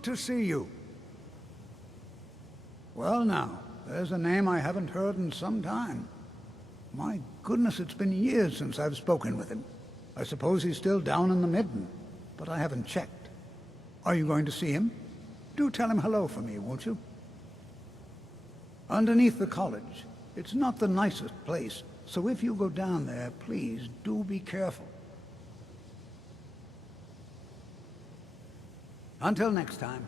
Good to see you. Well now, there's a name I haven't heard in some time. My goodness, it's been years since I've spoken with him. I suppose he's still down in the Midden, but I haven't checked. Are you going to see him? Do tell him hello for me, won't you? Underneath the college. It's not the nicest place, so if you go down there, please do be careful. Until next time.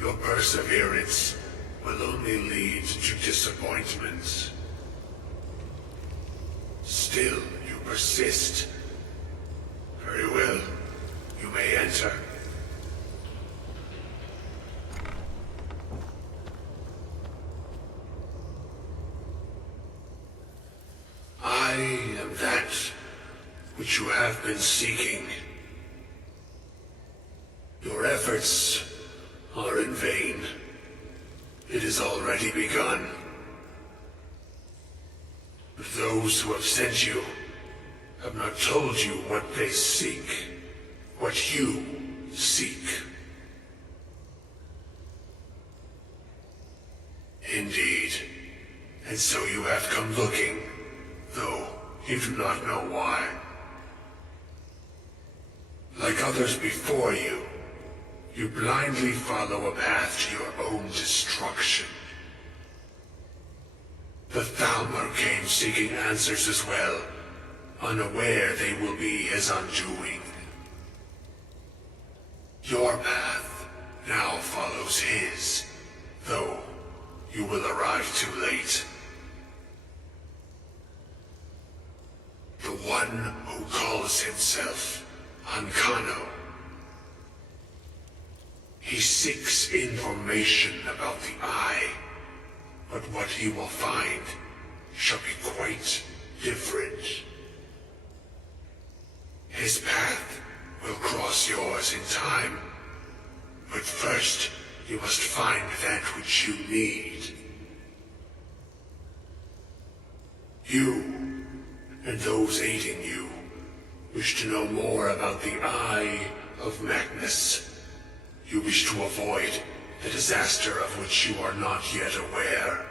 Your perseverance will only lead to disappointments. Still, you persist. Very well. You may enter. I am that which you have been seeking. Your efforts are in vain. It has already begun. Those who have sent you have not told you what they seek, what you seek. Indeed. And so you have come looking, though you do not know why. Like others before you, you blindly follow a path to your own destruction. The Thalmor came seeking answers as well, unaware they will be his undoing. Your path now follows his, though you will arrive too late. The one who calls himself Ancano. He seeks information about the Eye, but what he will find shall be quite different. His path will cross yours in time, but first you must find that which you need. You, and those aiding you, wish to know more about the Eye of Magnus. You wish to avoid the disaster of which you are not yet aware.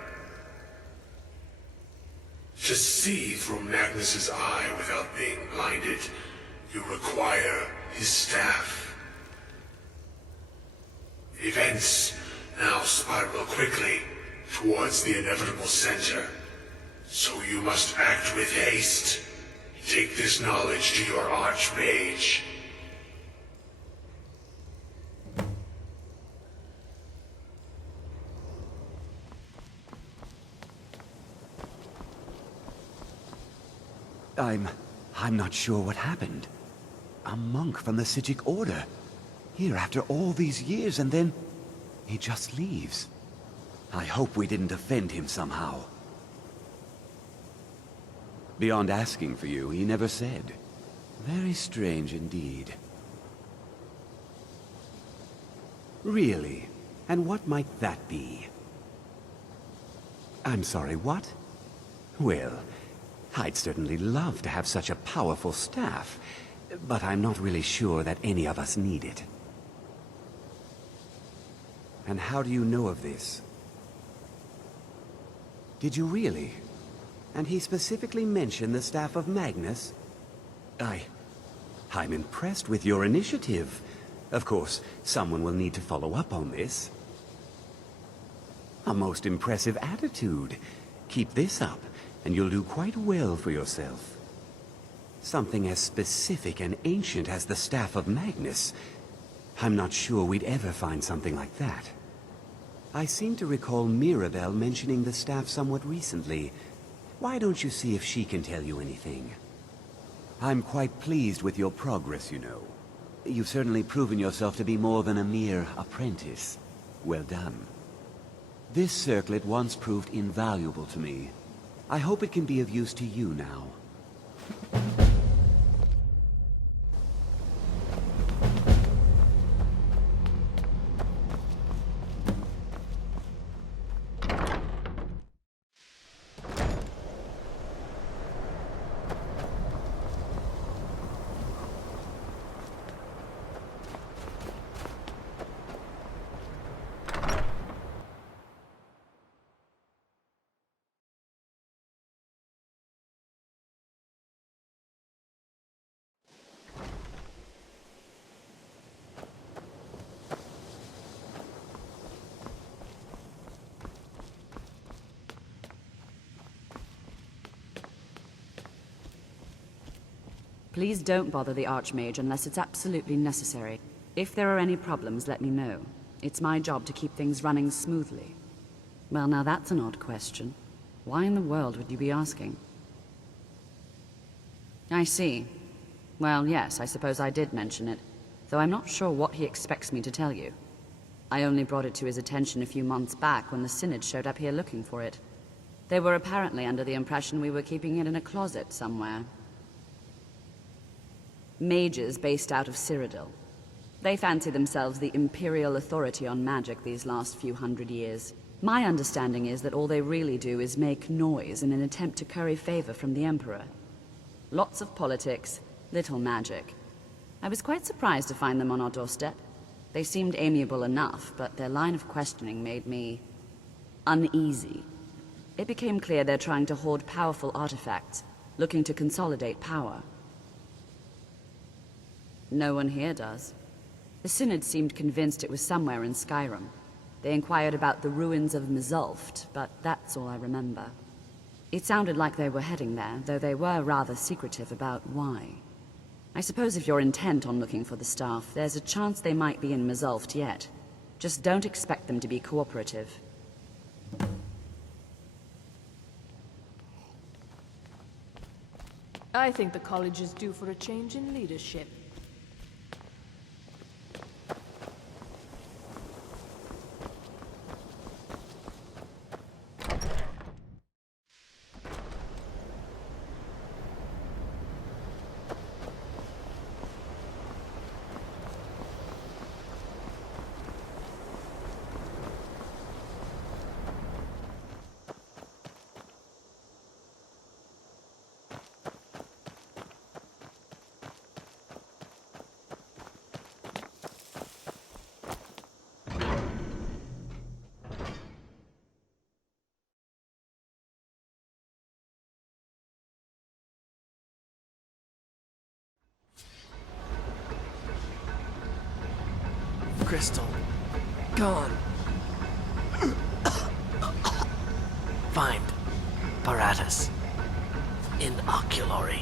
To see through Magnus's eye without being blinded, you require his staff. Events now spiral quickly towards the inevitable center, so you must act with haste. Take this knowledge to your Archmage. I'm not sure what happened. A monk from the Sijic Order. Here after all these years, and then he just leaves. I hope we didn't offend him somehow. Beyond asking for you, he never said. Very strange indeed. Really? And what might that be? I'm sorry, what? Well, I'd certainly love to have such a powerful staff, but I'm not really sure that any of us need it. And how do you know of this? Did you really? And he specifically mentioned the Staff of Magnus? I'm impressed with your initiative. Of course, someone will need to follow up on this. A most impressive attitude. Keep this up, and you'll do quite well for yourself. Something as specific and ancient as the Staff of Magnus. I'm not sure we'd ever find something like that. I seem to recall Mirabelle mentioning the staff somewhat recently. Why don't you see if she can tell you anything? I'm quite pleased with your progress, you know. You've certainly proven yourself to be more than a mere apprentice. Well done. This circlet once proved invaluable to me. I hope it can be of use to you now. Please don't bother the Archmage unless it's absolutely necessary. If there are any problems, let me know. It's my job to keep things running smoothly. Well, now that's an odd question. Why in the world would you be asking? I see. Well, yes, I suppose I did mention it, though I'm not sure what he expects me to tell you. I only brought it to his attention a few months back when the Synod showed up here looking for it. They were apparently under the impression we were keeping it in a closet somewhere. Mages based out of Cyrodiil. They fancy themselves the imperial authority on magic these last few hundred years. My understanding is that all they really do is make noise in an attempt to curry favor from the Emperor. Lots of politics, little magic. I was quite surprised to find them on our doorstep. They seemed amiable enough, but their line of questioning made me uneasy. It became clear they're trying to hoard powerful artifacts, looking to consolidate power. No one here does. The Synod seemed convinced it was somewhere in Skyrim. They inquired about the ruins of Mzulft, but that's all I remember. It sounded like they were heading there, though they were rather secretive about why. I suppose if you're intent on looking for the staff, there's a chance they might be in Mzulft yet. Just don't expect them to be cooperative. I think the college is due for a change in leadership. Crystal. Gone. Find. Paratus. Inoculary.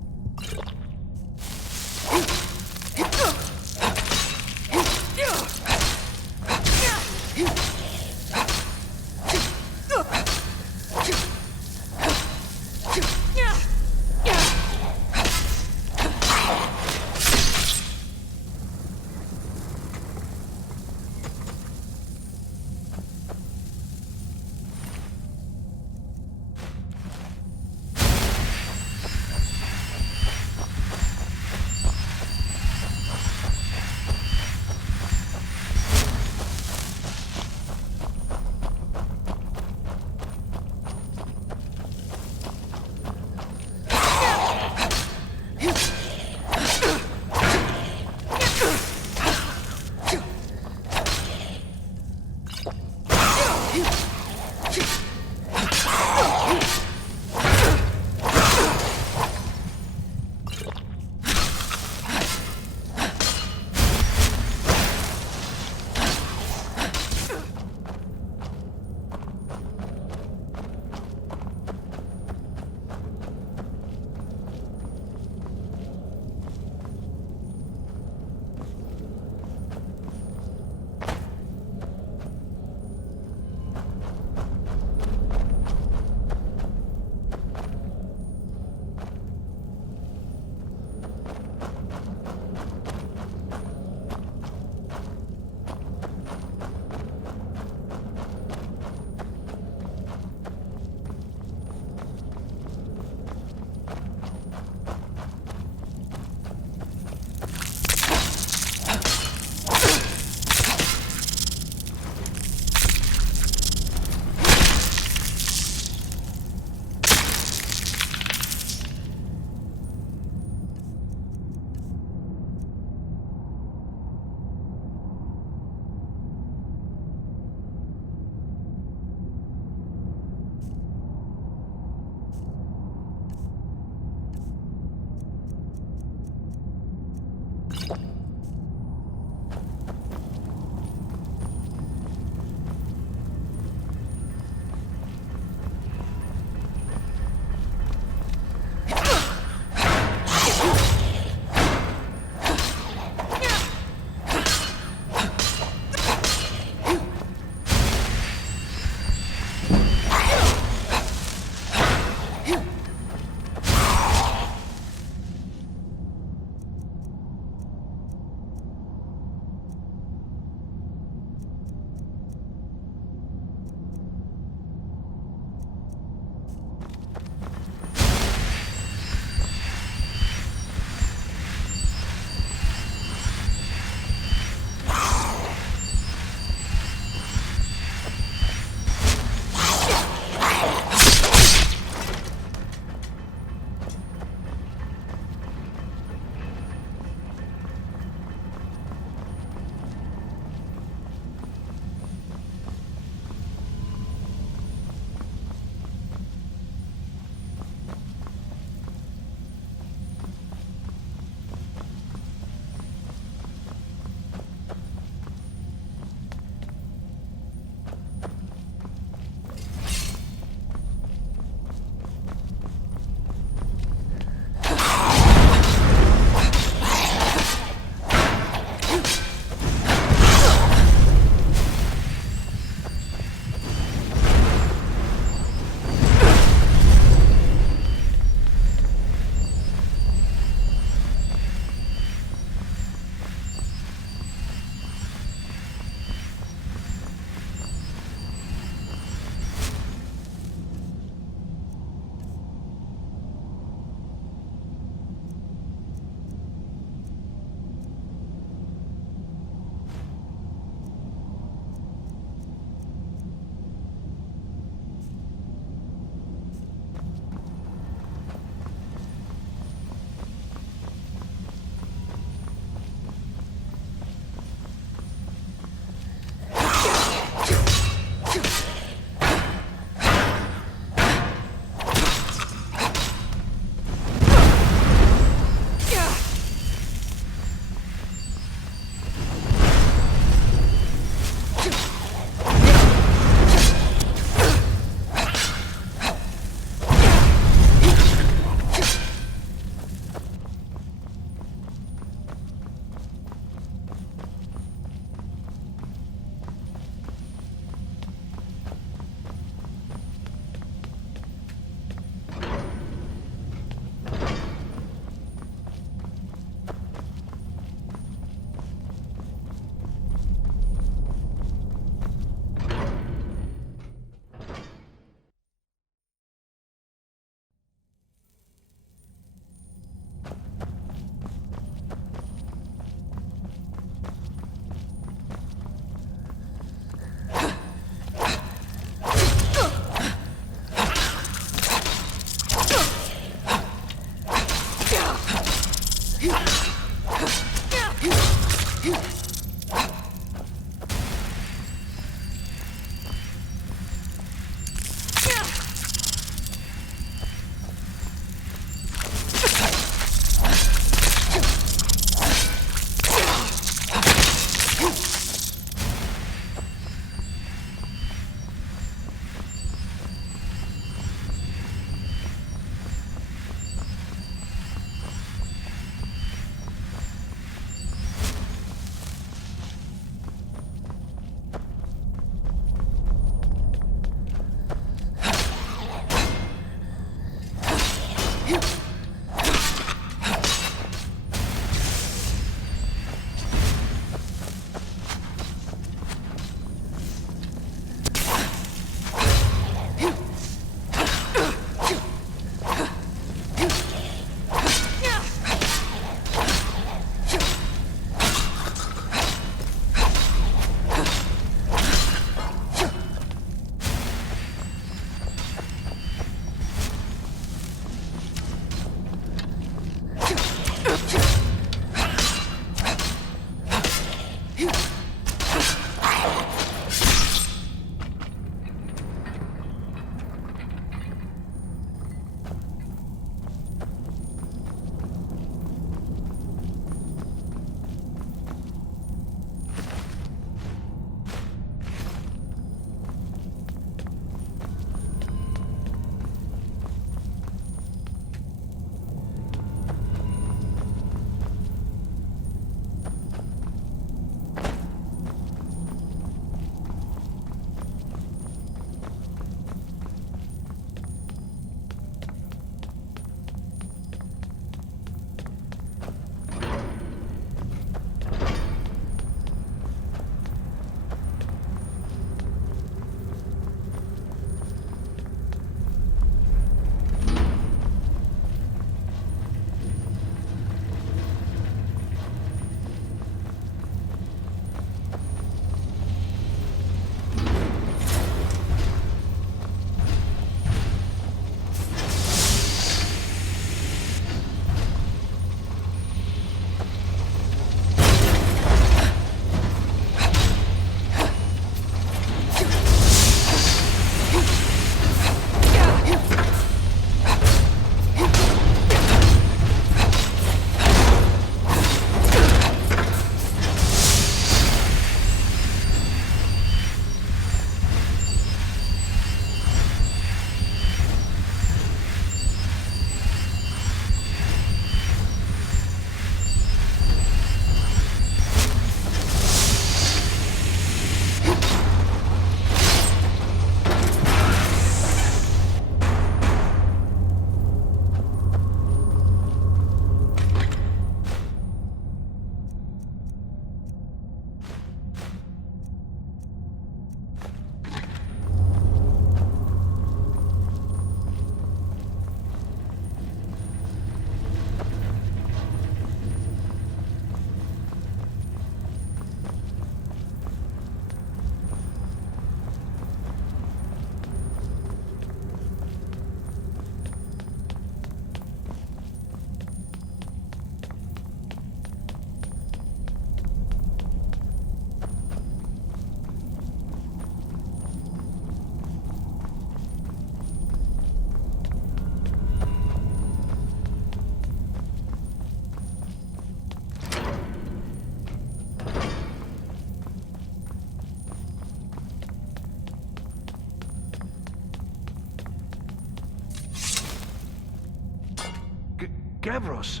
Gavros,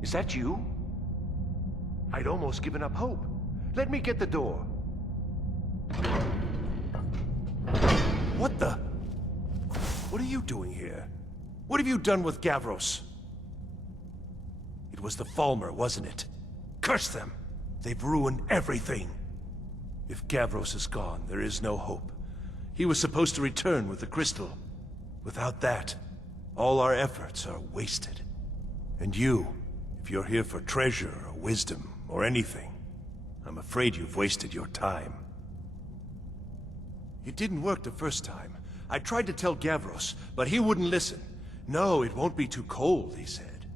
is that you? I'd almost given up hope. Let me get the door. What the? What are you doing here? What have you done with Gavros? It was the Falmer, wasn't it? Curse them! They've ruined everything. If Gavros is gone, there is no hope. He was supposed to return with the crystal. Without that, all our efforts are wasted. And you, if you're here for treasure or wisdom or anything, I'm afraid you've wasted your time. It didn't work the first time. I tried to tell Gavros, but he wouldn't listen. No, it won't be too cold, he said.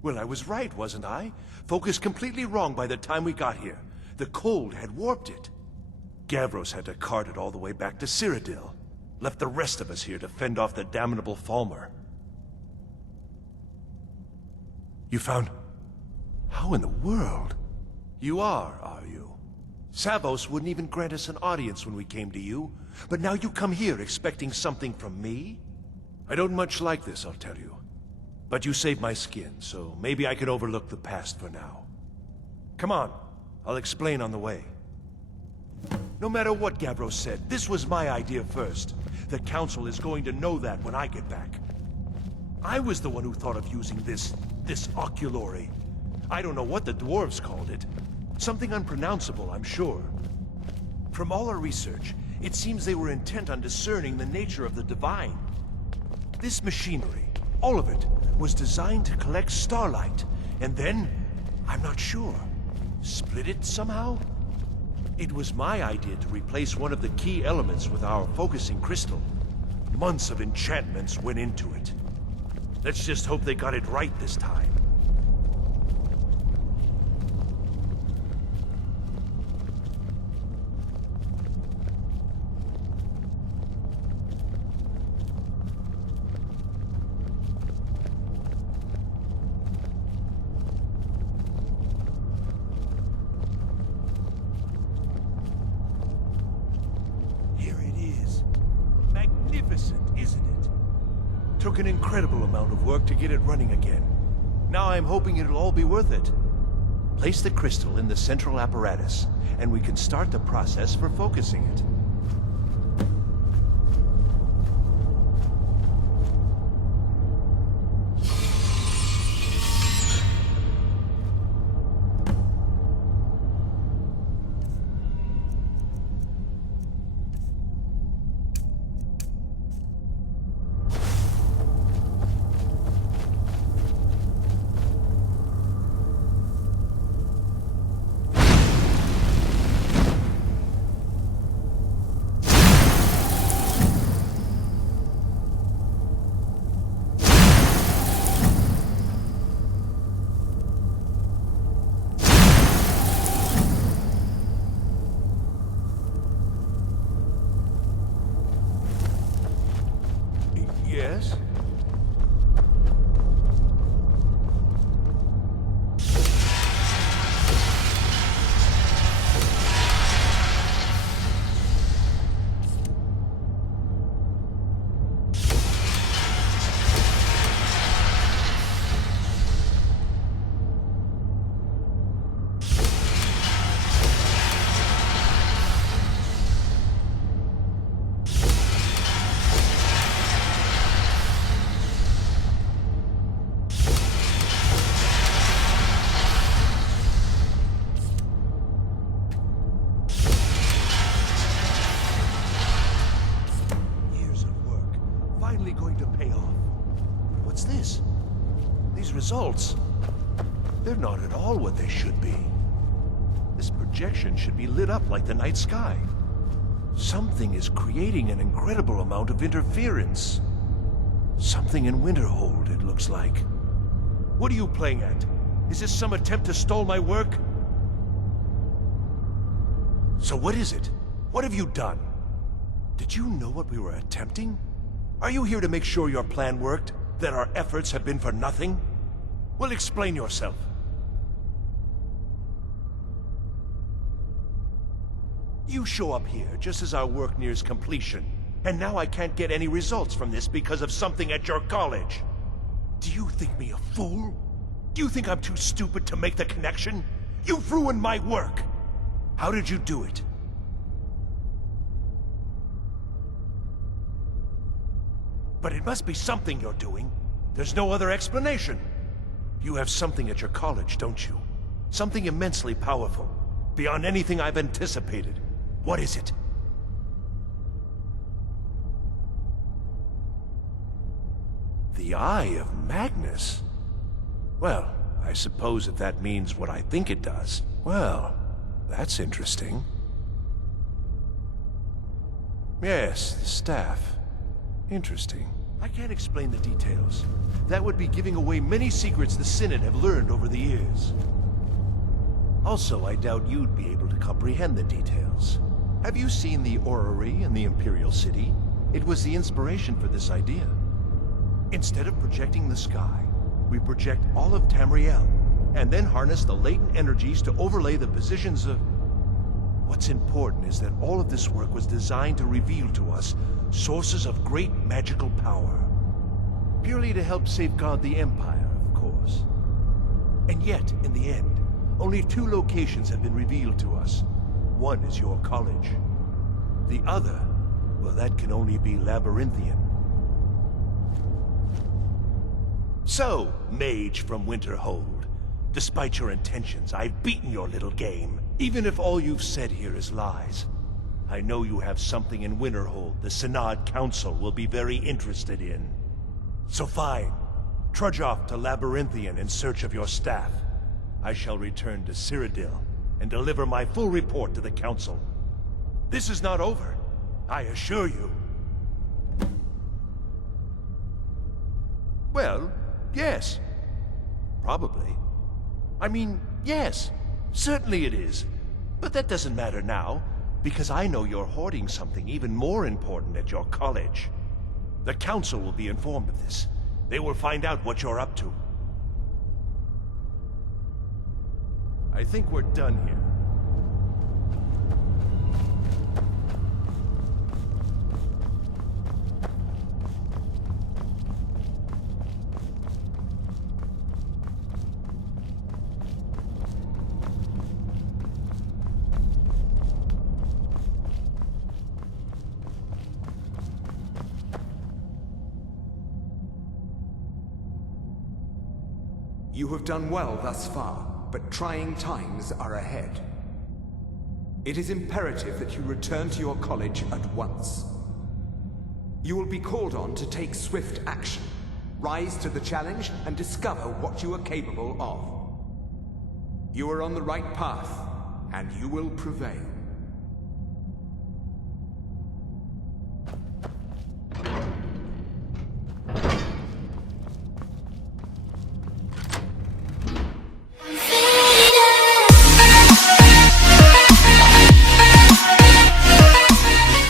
Well, I was right, wasn't I? Focused completely wrong by the time we got here. The cold had warped it. Gavros had to cart it all the way back to Cyrodiil. Left the rest of us here to fend off the damnable Falmer. You found... How in the world? You are you? Savos wouldn't even grant us an audience when we came to you, but now you come here expecting something from me? I don't much like this, I'll tell you. But you saved my skin, so maybe I can overlook the past for now. Come on, I'll explain on the way. No matter what Gavros said, this was my idea first. The Council is going to know that when I get back. I was the one who thought of using this oculory. I don't know what the dwarves called it. Something unpronounceable, I'm sure. From all our research, it seems they were intent on discerning the nature of the divine. This machinery, all of it, was designed to collect starlight, and then, I'm not sure, split it somehow? It was my idea to replace one of the key elements with our focusing crystal. Months of enchantments went into it. Let's just hope they got it right this time. Took an incredible amount of work to get it running again. Now I'm hoping it'll all be worth it. Place the crystal in the central apparatus, and we can start the process for focusing it. Yes? Results. They're not at all what they should be. This projection should be lit up like the night sky. Something is creating an incredible amount of interference. Something in Winterhold, it looks like. What are you playing at? Is this some attempt to stall my work? So what is it? What have you done? Did you know what we were attempting? Are you here to make sure your plan worked? That our efforts have been for nothing? Well, explain yourself. You show up here just as our work nears completion, and now I can't get any results from this because of something at your college. Do you think me a fool? Do you think I'm too stupid to make the connection? You've ruined my work! How did you do it? But it must be something you're doing. There's no other explanation. You have something at your college, don't you? Something immensely powerful, beyond anything I've anticipated. What is it? The Eye of Magnus? Well, I suppose if that means what I think it does. Well, that's interesting. Yes, the staff. Interesting. I can't explain the details. That would be giving away many secrets the Synod have learned over the years. Also, I doubt you'd be able to comprehend the details. Have you seen the orrery in the Imperial City? It was the inspiration for this idea. Instead of projecting the sky, we project all of Tamriel, and then harness the latent energies to overlay the positions of... What's important is that all of this work was designed to reveal to us sources of great magical power. Purely to help safeguard the Empire, of course. And yet, in the end, only 2 locations have been revealed to us. One is your college. The other, well, that can only be Labyrinthian. So, mage from Winterhold, despite your intentions, I've beaten your little game. Even if all you've said here is lies, I know you have something in Winterhold the Synod Council will be very interested in. So fine, trudge off to Labyrinthian in search of your staff. I shall return to Cyrodiil and deliver my full report to the Council. This is not over, I assure you. Well, yes. Probably. I mean, yes. Certainly it is. But that doesn't matter now, because I know you're hoarding something even more important at your college. The Council will be informed of this. They will find out what you're up to. I think we're done here. You have done well thus far, but trying times are ahead. It is imperative that you return to your college at once. You will be called on to take swift action, rise to the challenge, and discover what you are capable of. You are on the right path, and you will prevail.